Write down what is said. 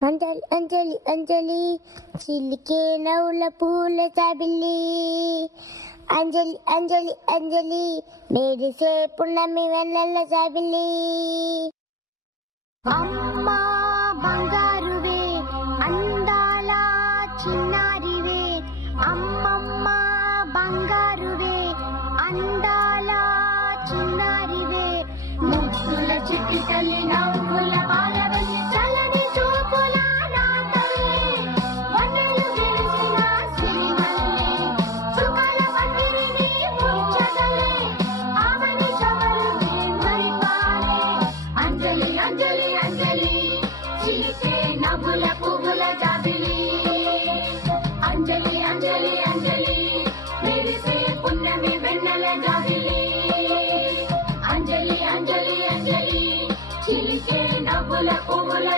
అంజలి అంజలి అంజలి చిలికే నవ్వుల పూల జాబిల్లి అంజలి అంజలి అంజలి మెరిసే పున్నమి వెన్నెల జాబిల్లి అమ్మా బంగారువే అందాల చిన్నారివే అమ్మమ్మ బంగారువే అందాల చిన్నారివే ముద్దుల చిట్టి తల్లి నవ్వుల పాలవల్లి చల్లని చూపుల నా తల్లి వన్నెలు విరిసిన సిరిమల్లి సుఖాల పందిరిని ముచ్చటలే ఆమని శబరునే మరిపాలే అంజలి అంజలి అంజలి చిలిపే నవ్వుల పువ్వుల జాబిలి అంజలి అంజలి అంజలి మెరిసే పున్నమి వెన్నెల జాబిలి అంజలి అంజలి అంజలి చిలికే నవ్వుల పువ్వుల